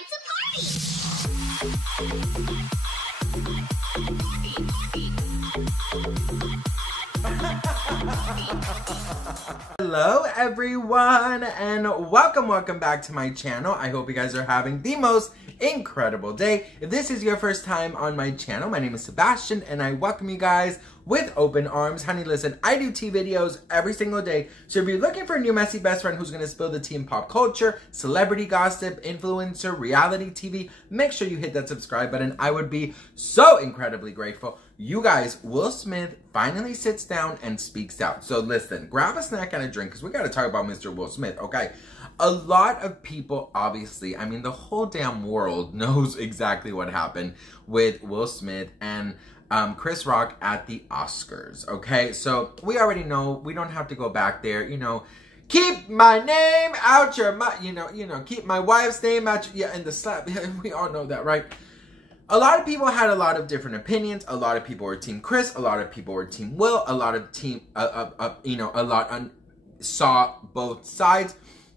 like to party. Hello everyone and welcome back to my channel. I hope you guys are having the most incredible day. If this is your first time on my channel, my name is Sebastian and I welcome you guys with open arms. Honey, listen, I do tea videos every single day, so if you're looking for a new messy best friend who's gonna spill the tea in pop culture, celebrity gossip, influencer, reality TV, make sure you hit that subscribe button. I would be so incredibly grateful. You guys, Will Smith finally sits down and speaks out. So listen, grab a snack and a drink because we got to talk about Mr. Will Smith, okay? A lot of people, obviously, I mean, the whole damn world knows exactly what happened with Will Smith and Chris Rock at the Oscars, okay? So we already know, we don't have to go back there, you know. Keep my name out your mouth, you know, keep my wife's name out your, yeah, and the slap, we all know that, right? A lot of people had a lot of different opinions. A lot of people were Team Chris. A lot of people were Team Will. A lot of team, saw both sides.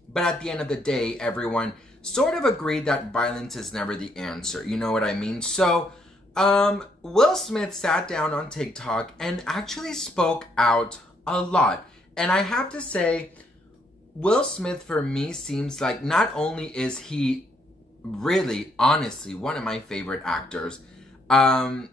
But at the end of the day, everyone sort of agreed that violence is never the answer. You know what I mean? So, Will Smith sat down on TikTok and actually spoke out a lot. And I have to say, Will Smith for me seems like not only is he really, honestly, one of my favorite actors. I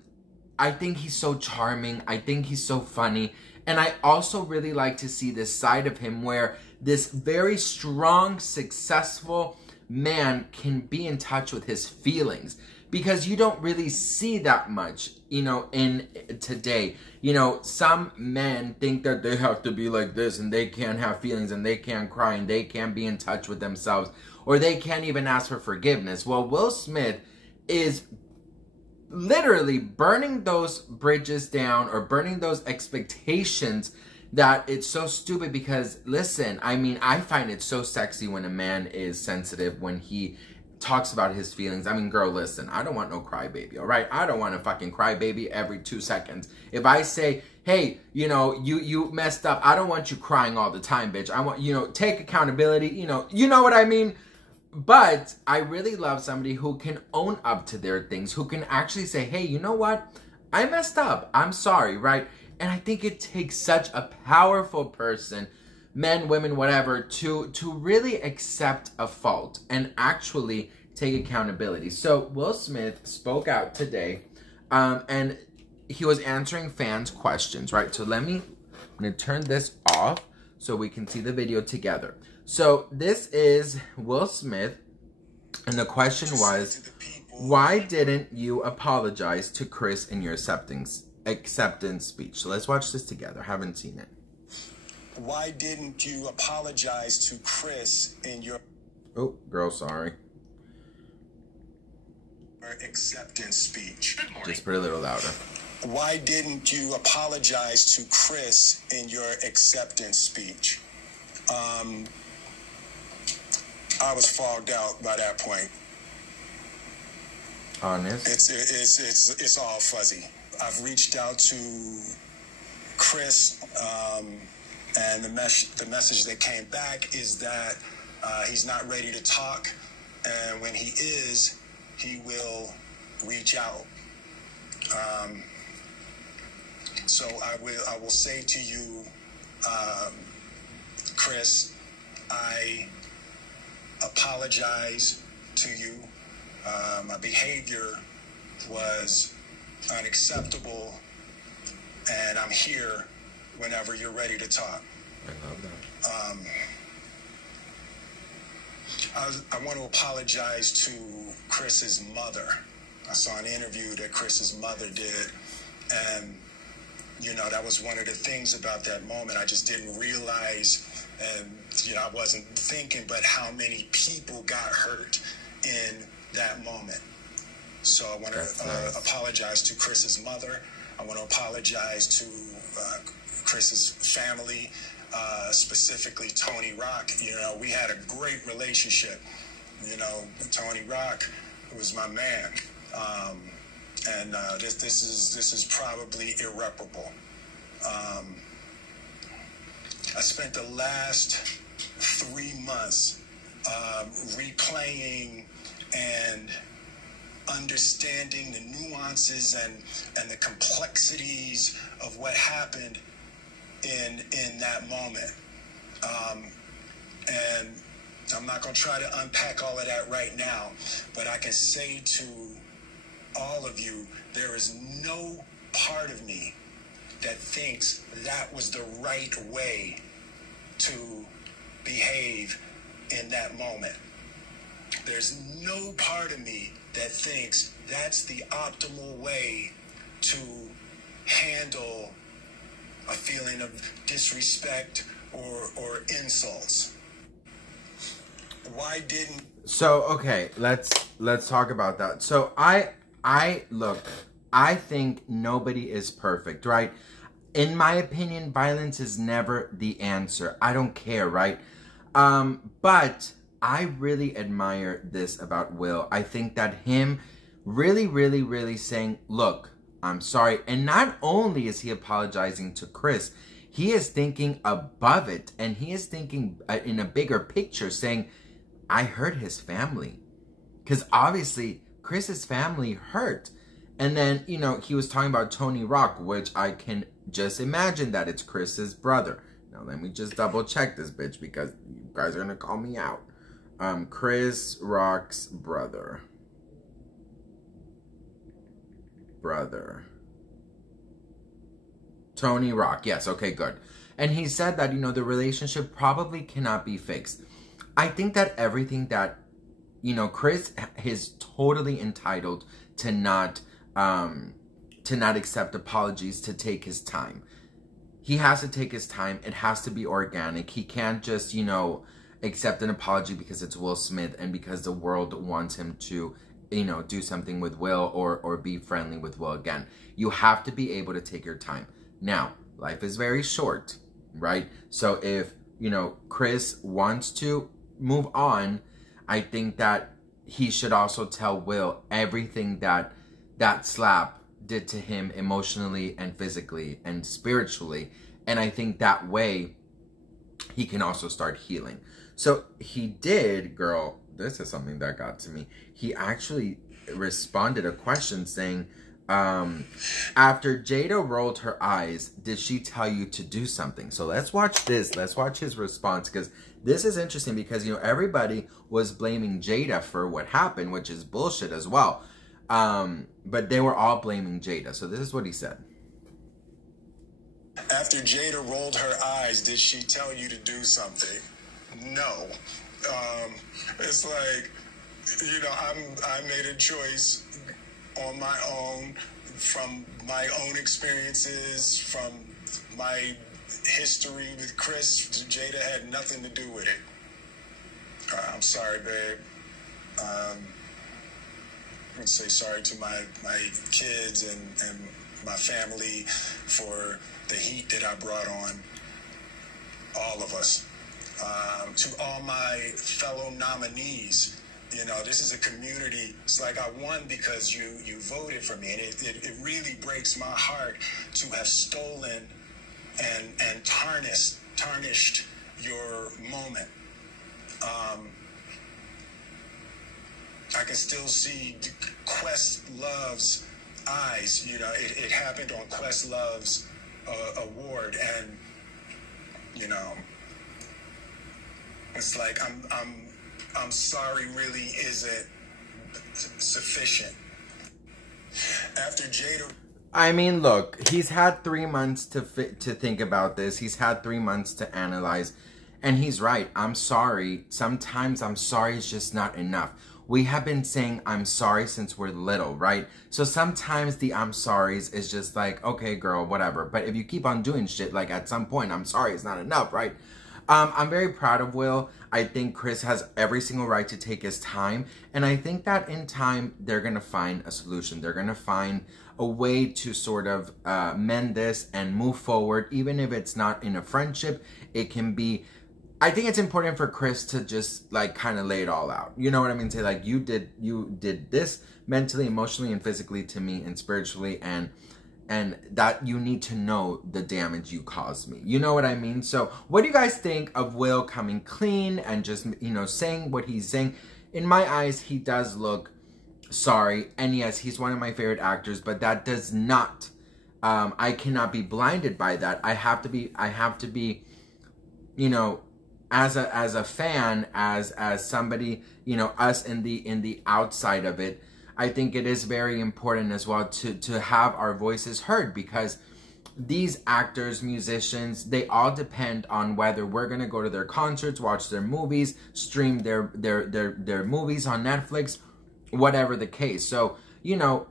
think he's so charming. I think he's so funny. And I also really like to see this side of him where this very strong, successful man can be in touch with his feelings. Because you don't really see that much, you know, in today. You know, some men think that they have to be like this and they can't have feelings and they can't cry and they can't be in touch with themselves. Or they can't even ask for forgiveness. Well, Will Smith is literally burning those bridges down or burning those expectations that it's so stupid because, listen, I mean, I find it so sexy when a man is sensitive, when he talks about his feelings. I mean, girl, listen, I don't want no crybaby, all right? I don't want a fucking crybaby every 2 seconds. If I say, hey, you know, you messed up, I don't want you crying all the time, bitch. I want, you know, take accountability, you know what I mean? But I really love somebody who can own up to their things, who can actually say, hey, you know what? I messed up. I'm sorry, right? And I think it takes such a powerful person, men, women, whatever, to really accept a fault and actually take accountability. So Will Smith spoke out today, and he was answering fans' questions, right? So I'm going to turn this off so we can see the video together. So this is Will Smith, and the question was, why didn't you apologize to Chris in your acceptance speech? So let's watch this together. I haven't seen it. Why didn't you apologize to Chris in your... Oh, girl, sorry. ...acceptance speech? Just put it a little louder. Why didn't you apologize to Chris in your acceptance speech? I was fogged out by that point. Honest? It's all fuzzy. I've reached out to Chris, and the message that came back is that he's not ready to talk, and when he is, he will reach out. So I will say to you, Chris, I apologize to you. My behavior was unacceptable, and I'm here whenever you're ready to talk. I love that. I want to apologize to Chris's mother. I saw an interview that Chris's mother did, and you know, that was one of the things about that moment. I just didn't realize, and you know, I wasn't thinking, but how many people got hurt in that moment. So I want to apologize to Chris's mother. I want to apologize to Chris's family, specifically Tony Rock. You know, we had a great relationship. You know, Tony Rock was my man. And this is probably irreparable. I spent the last 3 months replaying and understanding the nuances and the complexities of what happened in that moment. And I'm not going to try to unpack all of that right now, but I can say to all of you, there is no part of me that thinks that was the right way to behave in that moment. There's no part of me that thinks that's the optimal way to handle a feeling of disrespect or insults. Why didn't... So, okay, let's talk about that. So look, I think nobody is perfect, right? In my opinion, violence is never the answer. I don't care, right? But I really admire this about Will. I think that him really saying, look, I'm sorry. And not only is he apologizing to Chris, he is thinking above it. And he is thinking in a bigger picture, saying, I hurt his family. Because obviously, Chris's family hurt. And then, you know, he was talking about Tony Rock, which I can just imagine that it's Chris's brother. Now, let me just double check this bitch because you guys are going to call me out. Chris Rock's brother. Tony Rock. Yes, okay, good. And he said that, you know, the relationship probably cannot be fixed. I think that everything that, you know, Chris is totally entitled to not accept apologies, to take his time. He has to take his time. It has to be organic. He can't just, you know, accept an apology because it's Will Smith and because the world wants him to, you know, do something with Will or be friendly with Will again. You have to be able to take your time. Now, life is very short, right? So if, you know, Chris wants to move on, I think that he should also tell Will everything that slap did to him emotionally and physically and spiritually. And I think that way he can also start healing. So he did, girl, this is something that got to me. He actually responded a question saying, after Jada rolled her eyes, did she tell you to do something? So let's watch this. Let's watch his response, because this is interesting because, you know, everybody was blaming Jada for what happened, which is bullshit as well. But they were all blaming Jada. So this is what he said. After Jada rolled her eyes, did she tell you to do something? No. It's like, you know, I made a choice on my own, from my own experiences, from my history with Chris. Jada had nothing to do with it. I'm sorry, babe. I would say sorry to my kids and my family for the heat that I brought on all of us. To all my fellow nominees, you know, this is a community. It's like I won because you voted for me. And it really breaks my heart to have stolen and tarnished your moment. I can still see Questlove's eyes. You know, it happened on Questlove's award, and you know, it's like I'm sorry really isn't sufficient. After Jada, I mean, look, he's had 3 months to think about this. He's had 3 months to analyze, and he's right. I'm sorry. Sometimes I'm sorry is just not enough. We have been saying I'm sorry since we're little, right? So sometimes the I'm sorry's is just like, okay, girl, whatever. But if you keep on doing shit, like at some point, I'm sorry, it's not enough, right? I'm very proud of Will. I think Chris has every single right to take his time. And I think that in time, they're going to find a solution. They're going to find a way to sort of mend this and move forward. Even if it's not in a friendship, it can be... I think it's important for Chris to just like kind of lay it all out. You know what I mean? Say like, you did this mentally, emotionally, and physically to me, and spiritually, and that you need to know the damage you caused me. You know what I mean? So what do you guys think of Will coming clean and just, you know, saying what he's saying? In my eyes, he does look Sorry. And yes, he's one of my favorite actors, but that does not, I cannot be blinded by that. I have to be, you know, as a fan, as somebody, you know, us in the outside of it, I think it is very important as well to have our voices heard, because these actors, musicians, they all depend on whether we're gonna go to their concerts, watch their movies, stream their movies on Netflix, whatever the case. So, you know,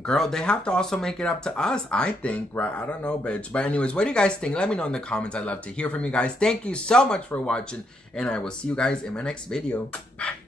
girl, they have to also make it up to us, I think, right? I don't know, bitch. But anyways, what do you guys think? Let me know in the comments. I'd love to hear from you guys. Thank you so much for watching, and I will see you guys in my next video. Bye.